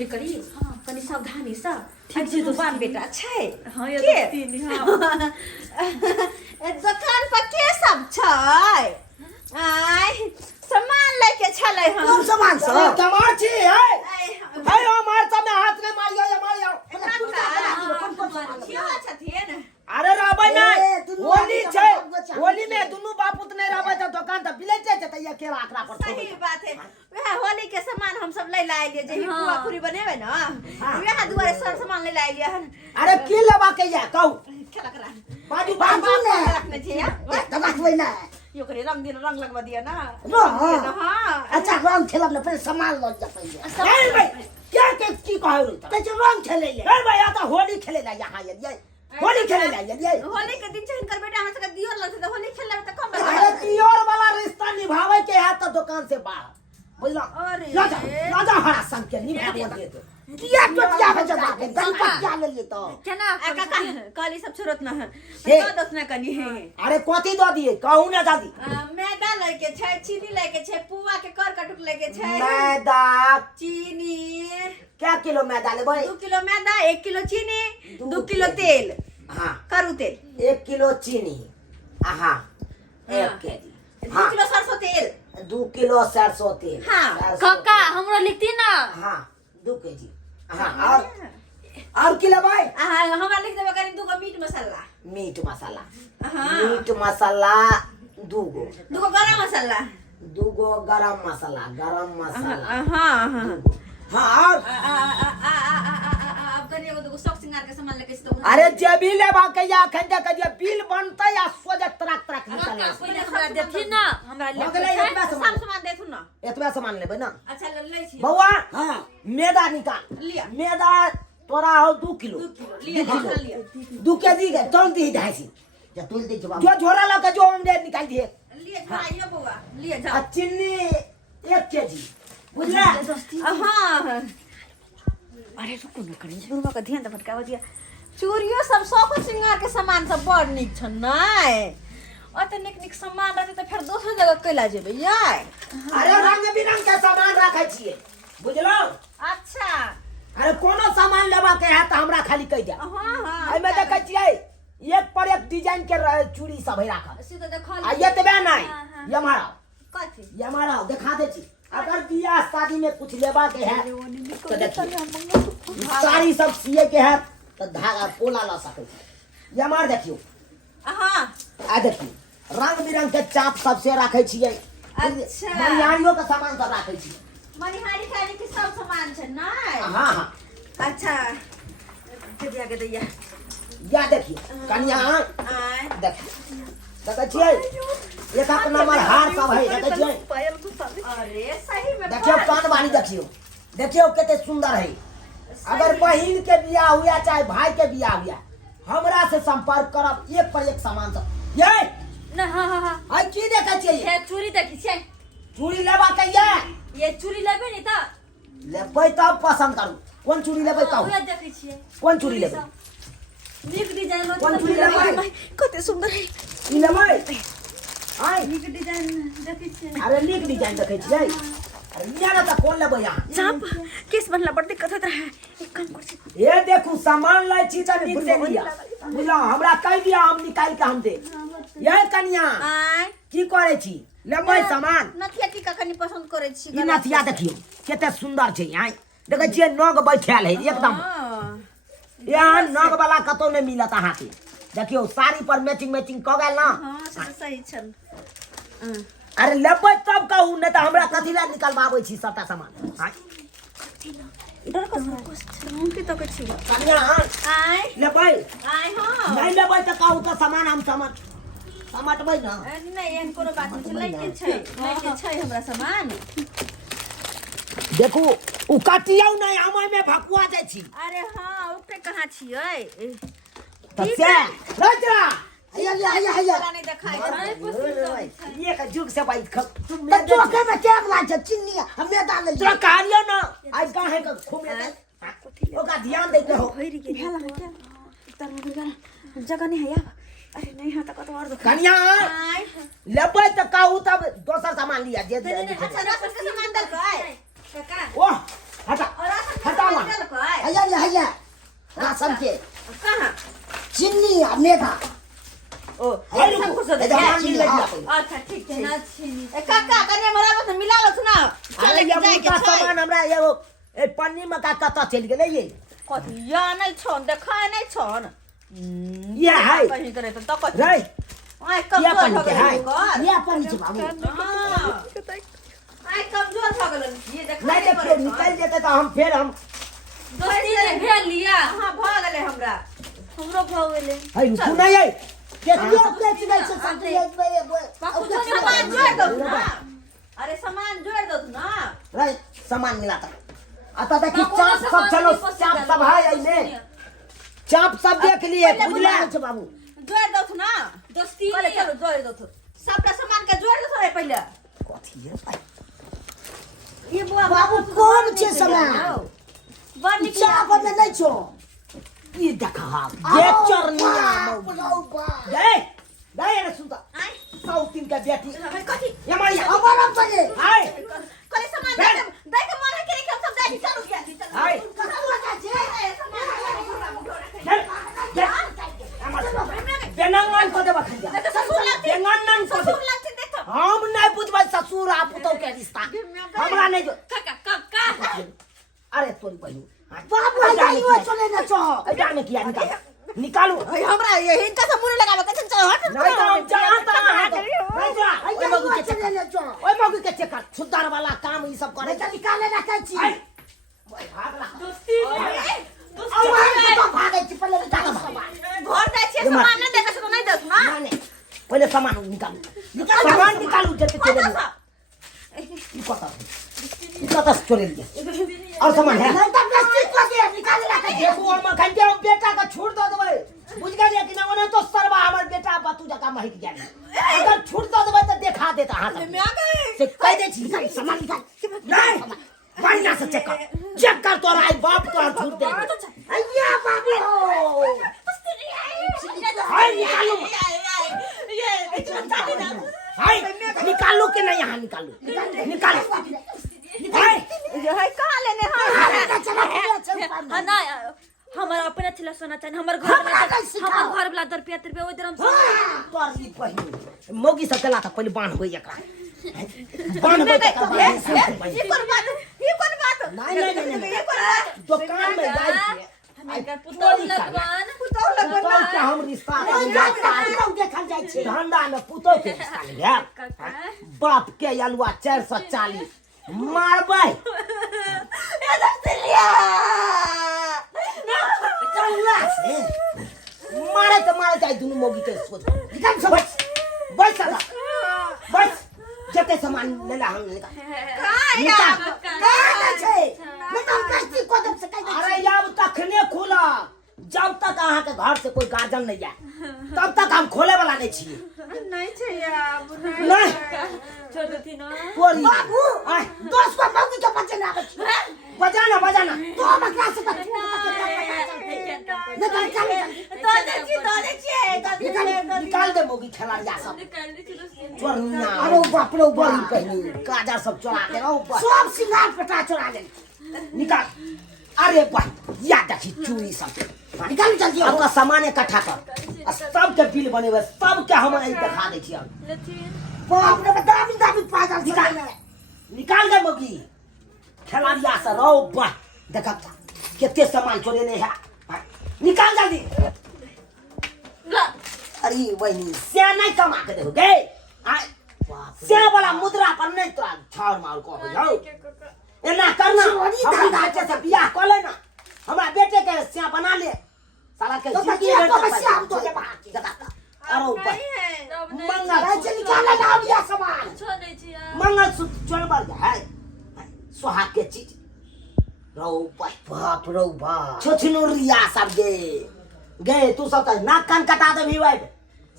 ले करी कनी सावधानी से ठीक छै तो बाप बेटा छै हां ये तो तीन हां दुकान पर के सब छै आय सामान लेके छलै हम कोन सामान सब तमार छी है हमार सब में हाथ में मारियो छथिन अरे रहबै नै होली छै होली में दुनु बाप पुत नै रहबै त दुकान त बिलैते छै त ये केरा आकरा पर सही बात है वह होली के सामान हम सब ले लाए लिए जही पुआ पूरी बनेबे ना वह दुआरे सब सामान ले लाए लिए अरे की लेबा के या कहू खेला करा बाजू ने रखने छै या दबाकबै ना यो करे रंग लगवा दिया ना हां अच्छा रंग खेलब ना पहले सामान ल जा पहले नहीं भाई क्या के की कहै त जे रंग खेले ले ए भाई आता होली खेले ला यहां ये होली खेले ला ये होली के दिन छै हिनकर बेटा हमरा सबके दियोर लगते त होली खेलले त कम अरे दियोर वाला रिश्ता निभावे के है त दुकान से बाहर बुझला अरे राजा हरा संग के निभावे दे दे किया टोटिया में जमा के गणपत क्या ले लिए तो केना काली सब छोरत ना है दस ना कनी है अरे कोती दो दिए कहू ना दादी मैदा लेके छै चीनी लेके छै पुआ के कर कटुक लेके छै मैदा चीनी क्या किलो मैदा लेबै 2 किलो मैदा 1 किलो चीनी 2 किलो तेल हां करू तेल 1 किलो चीनी आहा 1 केजी 2 किलो सरसों तेल 2 किलो सरसों तेल हां काका हमरा लिखती ना हां 2 केजी हां और की लेबै हमरा लिख देबे कनी 2 गो मीट मसाला हां मीट मसाला 2 गो 2 गो गरम मसाला 2 गो गरम मसाला हां हां हां और अब कनी एगो 2 सब सिंगार के सामान लेके तो अरे जे भी लेबा के या खन के जे बिल बनतै आ सोजे तरक निकल पहले हमरा देथि ना हमरा हो गेलै एतबा सब सामान सामान देथु ना एतबा सामान लेबै ना अच्छा ले छी बौआ हां मैदा निकाल लिया मैदा तोरा हो 2 किलो 2 किलो लिया 2 केजी के तौल दी ढाई जा तोल दे जवाब जो झोरा ला के जो हमने निकाल दिए लिया खाइयो बउआ लिया आ जा चीनी 1 केजी बुझला हां अरे रुको न कनी शुरुआ का ध्यान त भटकावा दिया चूड़ियो सब सब सिंगार के सामान सब बड़ निक छ नै अत निक सामान रहते त फिर दोसर जगह कैला जेबे याय अरे रंग बिरंग के सामान रखै छिए बुझलो अच्छा अरे कोनो सामान लेबा के है त हमरा खाली कह दे हां हां एइ में देखै छिए एक पर एक डिजाइन के चूड़ी सब है राखल सीधा देखा आ ये तबे नहीं यमारा कथि यमारा दिखा दे छी अगर बियाह शादी में कुछ लेबा के है तो देखिए साड़ी सब सिए के है तो धागा पोला ला सकै छी यमार देखियो हां आ देखियो रंग बिरंग के चाप सब से राखै छिए अच्छा मनिहारियों का सामान सब राखै छी मनिहारी खाली के सब सामान छ नै हां हां अच्छा के दिया के दैया या देखिए कन्या आय देखै छिए एक एक नंबर हार सब है देखै छिए अरे सही में देखियो कान वाली देखियो कितने सुंदर है अगर बहन के बियाह हुआ चाहे भाई के बियाह हुआ हमरा से संपर्क करब एक पर एक सामान सब ये ना हां हां हां आई की देखै छिए ये चूड़ी देखि छै चूड़ी लेबा के ये चूड़ी लेबे नि त लेबै तब पसंद करू कौन चूड़ी लेबै कहू ओए देखि छिए कौन चूड़ी लेबै निक डिजाइन कौन चूड़ी लेबै कते सुंदर है ई लेबै आई निक डिजाइन देखि छिए अरे नीक डिजाइन देखै छिए अरे लिया ना त कौन लेबै यहाँ चाप केस बनला बड़ दिक्कत होत रहा एक काम कर छी ये देखू सामान लै छी त नीक से लिया बुझलो हमरा कह दिया हम निकाल के हम दे ये कन्या आय की करे छी लेबै सामान नथिया की कखनी पसंद करे छी ई नथिया देखियो कते सुंदर छै यहाँ देखै छियै नग बैठल है एकदम यहाँ नग वाला कतौ नहीं मिलत अहाँ के देखियो साड़ी पर मैचिंग क गेल ना हां से सही छन अरे लेबै तब कहू नहीं त हमरा कथि ला निकलबाबै छी सबटा सामान हां इधर को हम के तक छी कन्या आय लेबै आय हां नहीं लेबै त कहू त सामान हम समटबै ना नहीं एहन कोनो बात नहीं लइके छै हमरा सामान देखू उ काटियौ नहीं हमय में भकुआ जाय छी अरे हां ओते कहां छियै तसे राजा हैया नहीं देखाई ये का जुग से बाइक ख त चोके में क्या लाग छ चिन्नी हम मैदा ले तोरा कहलियो ना आज काहे का घूमे ओका ध्यान दे के हो भइरी के भेला तर जगह नहीं है यार अरे नहीं है त कत और कन्या आय लेबै त कहू तब दोसर सामान लिया जे अच्छा राशन का सामान दल को आय काका ओह हटा और राशन हटा राशन के कहाँ चीनी आ मैदा ओ है सब कुछ रुको, दे इधर दिया। चीनी लगा पहले। अच्छा ठीक है ना छीनी ए काका कने हमरा बस मिला लो सुना अरे ये मुर्गा सामान हमरा एगो ए पन्नी में का कता चल गेलै ये कथी या नहीं छन देखाय नहीं छन ये है कहीं करे तो कथी रे आय कमजोर पानी हो के गेल है। कर ये अपन नीचे बाबू आय कमजोर हो गेल ये देखाय नहीं देखिए निकल जेते तो हम फिर हम दोस्ती ने घेर लिया हां भ गेले हमरा हमरो भाव गेले है रुकू नहीं है केतिया प्लेट नहीं से संतरी सामान जोड़ दो ना अरे सामान जोड़ दो ना रे सामान मिलाता आता देखी चाप सब चलो चाप सब है आइने चाप सब देख लिए बुझला बाबू जोड़ दो ना दोस्ती पहले चलो जोड़ दो सबका सामान के जोड़ दो रे पहले कथी है भाई ये बुआ बाबू कौन छे सामान बड़ निक चाप में नहीं छो ये देखा ये चरनिया मौका गए गए रे सुनता आय साउथ तीन का बेटी कथी ये मारी हमारा बने हाय करे सामान दे के मन के हम सब दे चलो गया हाय बेनंगन को देबा खंजा बेनंगन को दे हम नहीं बुझबै ससुर आ पुतौ के रिश्ता हमरा नहीं जो काका अरे तोरी बहिनी बाबू जाइयो चले ना छो ऐडा में किया निकाल निकालो हमरा ये हिनका से मुंह लगावे कैसे चलो हट नहीं तो हम जानता नहीं जा ओए मगु के चले चक्कर ना छो ओए मगु के चक्कर सुधार वाला काम ई सब करे नहीं तो निकाले ना कह छी भागला दोस्ती और तो भागे छी पहले निकाल घर जाय छे सामान नहीं देखे तो नहीं दस ना नहीं पहले सामान निकालो सामान निकालो जते चले ई पता चोरे लिया और सामान है नहीं तो प्लास्टिक को दे निकाले ना कह देखो हम खंडे हम बेटा का छोड़ दो देबै बुझ गेलिए कि ना ओने तो सरवा हमर बेटा बतू जका महक जानी अगर छोड़ दो देबै तो देखा देता हाथ मैं आ गई से कह दे छी निकाल सामान निकाल नहीं बढ़िया से चेक कर तोरा आई बाप तोरा छूट दे अय्या बाबू हाय निकालो ये हाय निकालो के नहीं यहाँ निकालो हाय ये है कहां लेने हां हां ना हमर अपने थिला सोना चाहिए हमर घर वाला 10 रुपया ओइ तरह तोरी पहिनी मोगी सब चला था पहले बांधबै एकरा बांधबै ये कौन बात नहीं ये कौन बात दुकान में जाई छियै हमें का पुतौल लगवान पुतौ लगन पुतौ के हम रिश्ता देखल जाय छी धंधा में पुतौ के रिश्ता ले बाप के अलुआ 440 मारबै ये दस्तलिया चल्ला से मारे जाए दुनु मोगी के सोच निकाल सब बस सका बस जते सामान लेला हम निकाल कहां छै मैं तो प्लास्टिक को दे से कह अरे अब तखने खोला जब तक अहाँ के घर से कोई गार्जियन नहीं आए तब तक हम खोले वाला नहीं छिए नहीं छै यार नहीं छोड़ देती ना तोरी बाबू आय दोस्त को मौगी के बच्चे ना बजाना तो हम क्लास से निकाल दे मोगी खिलाड़िया सब निकाल दे दोस्ती चोरनिया अरे बाप रे बड़ी पहनी काजा सब चोरा के रहो बस सब सिंगार पटा चुरा ले निकाल अरे भाई या देखी चूड़ी सब निकाल जल्दी आपका सामान इकट्ठा कर सबके बिल बनेबे सबके हम दिखा दै छियै लेती बाप रे दाबी पागल निकाल निकाल दे मोगी खिलाड़िया से रहो बा देखा कितने सामान चोरेने है निकाल जल्दी अरे वही से नहीं कमा के देखो गे से वाला मुद्रा पर नहीं तोरा छाड़ मार को हो एना करना हम बच्चे से बियाह कर लेना हमरा बेटे के से बना ले साला के तो बच्चे तो बच्चे हम तो के बात अरे भाई मंगल ऐसे निकाल ना अब ये सामान छोड़ दे छी यार मंगल सूत्र चोरबर है सुहाग के चीज रौ बाप रौ बाप छोछनुरिया सब गे तू सब नाक कान कटा दे भी भाई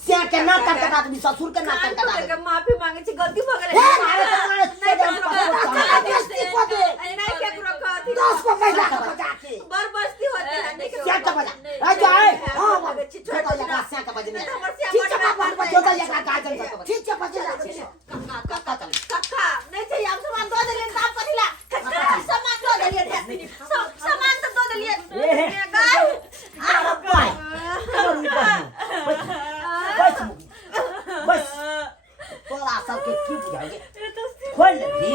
से के नाक कान कटा दे ससुर के नाक कान कटा दे माफी मांगे छी गलती भ गेलै अरे तुम्हारे प्लास्टिक को दे नहीं केकरो कहती 10 को पैसा का बजा के बर बस्ती होती है नहीं क्या का बजा आ जाए हां छोटा लगा से का बजने ठीक है बाबा छोटा लगा गाजर का बजा ठीक है बजा कक्का नहीं चाहिए हम सामान दो देलिए काम करिला सामान दो देलिए सामान तो दो देलिए गाय सबके की बुझाओगे खोल ले भी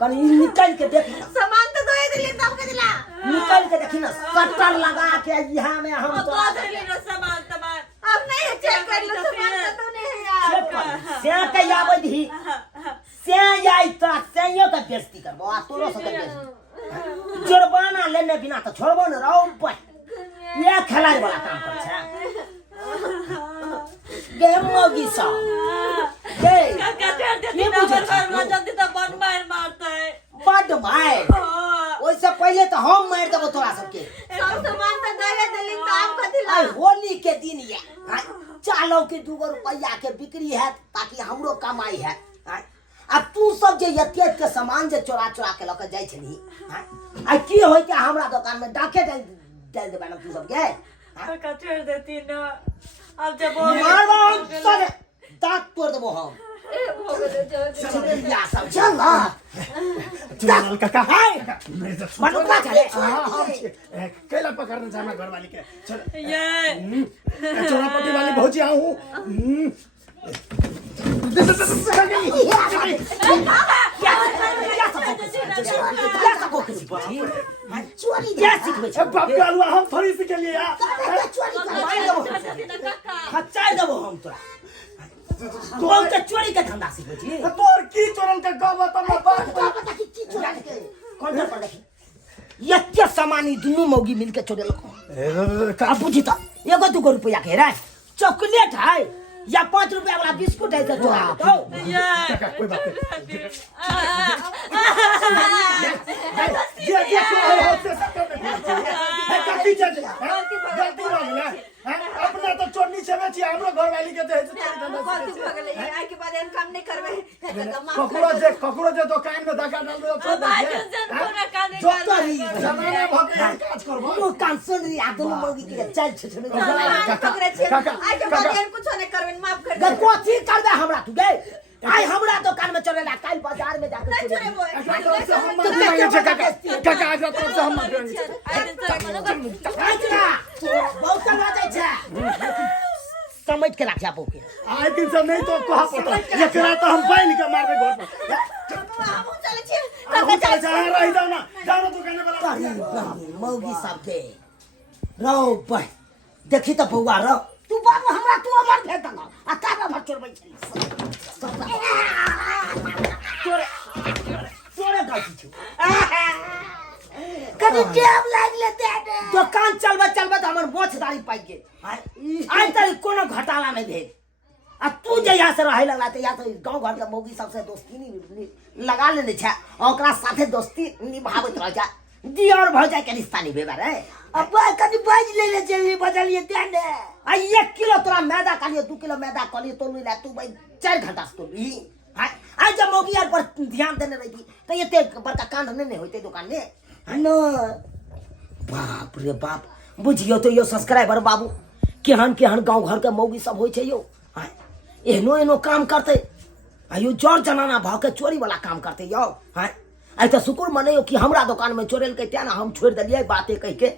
कहीं निकल के देख ना सामान तो दे दिले तब के दिला निकल के देखी ना सट्टर लगा के यहाँ में हम तो सामान अब नहीं चेक कर लो सामान तो नहीं है यार से के आवे दी से आई तो सेयो का बेइज्जती करबो आ तोरो से बेइज्जती जुर्माना लेने बिना तो छोड़बो न रहो भाई ये खिलाड़ी वाला काम कर छे गेम मोगी सा गे ये बुझे जल्दी तो बन मारता है बड मार ओइसे पहले तो हम मार देबो तोरा सबके सब सामान तो दे दिले तब के दिला आई होली के दिन ये चालो के 2 रुपया के बिक्री है ताकि हमरो कमाई है अब तू सब जे यते के सामान जे चोरा चोरा के लके जाय छली आ की होय के हमरा दुकान में डाके डाल देबा ना तू सब के काका छोड़ देती ना अब जब मारबो सब दांत तोड़ देबो हम ए हो गेले या सब चल ना चुनाल काका हाय मनुका चले केला पकड़ना चाहना घर वाली के चल ये चोरापट्टी वाली भौजी आऊं चोरी जा सिखबे छ बाप कालुआ हम थोड़ी सी के लिए यार चोरी खच्चा देबो हम तोरा तू के चोरी के धंधा सिखबे छी तोर की चोरन का गव त म बात पता की चोरा के काउंटर पर देखी यत्ते सामानी दुनु मौगी मिलके चोरे लको का बुझी त 1-2 रुपया के रे चॉकलेट है या 5 रुपया वाला बिस्कुट है तो चोरा तो काका कोई बात नहीं ये को हो से सब कर है काकी चल गलती हो गया अपना तो चोरनी छबे छी हमरो घर वाली के दे चोरी धंधा गलती हो गेले आई के बाद एन काम नहीं करबे ककरो जे दुकान में धक्का डाल दो छोड़ दे जो तरी जमाना भके काज करबो वो काम सुन रही आदमी मौगी के चल छछने पकड़े छे आई के बाद एन कुछ नहीं करबे माफ कर ग कोथी करबे हमरा तू गे आई हमरा दुकान में चोरेला काल बाजार में जाके नहीं चोरे वो काका आज रात से हम बहुत ना जाय छे समझ के रख जाबो के आई दिन से नहीं तो कहा पता एकरा तो हम बाइन के मारबे घर पर हम चले छे हम चल जा रही जाओ ना जानो दुकान वाला मौगी सब के रो भाई देखी तो बउआ रो तू बाबू हमरा तू अमर भेट ना आ काबा भर चोरबै छली चोरे चोरे गाची छु कभी टेब लागले ते दुकान चलबे तो हमर मोछदारी पाइ गेल आई तरी कोनो घटाला नहीं भेल आ तू जे यहाँ से रहे लगला त या तो गांव घर के मौगी सबसे दोस्ती नहीं लगा लेने छे ओकरा साथे दोस्ती निभावत रह जा दी और भ जाए के रिश्ता नहीं बेबा रे अब कनी बाज ले चली बदलिए त्याने आ 1 किलो तोरा मैदा कालियो 2 किलो मैदा कालियो तो ले तू भाई 4 घंटा से तो भी आई जब मौगी यार पर ध्यान देने रही तो ये बड़का कांड नहीं होते दुकान में न बाप रे बाप बुझियो तो यो सब्सक्राइबर बाबू केहन केहन गांव घर के मौगी सब होय छे यो एहनो काम करते आयो जोर जनाना भाव के चोरी वाला काम करते यो आई तो शुक्र मनाइयो कि हमरा दुकान में चोरेल के ना हम छोड़ दिलिए बातें कह के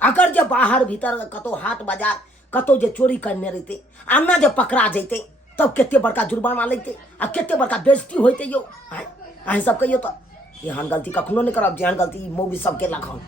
अगर जब बाहर भीतर कतो हाट बाजार कतो जे चोरी करने रहते आना जब पकड़ा जैते तब केते बड़का जुर्माना लेते आ केते बड़का बेइज्जती होते यो आई सब कहियो तो एहन गलती कखनो नहीं करब जेहन गलती मौगी सबके लखन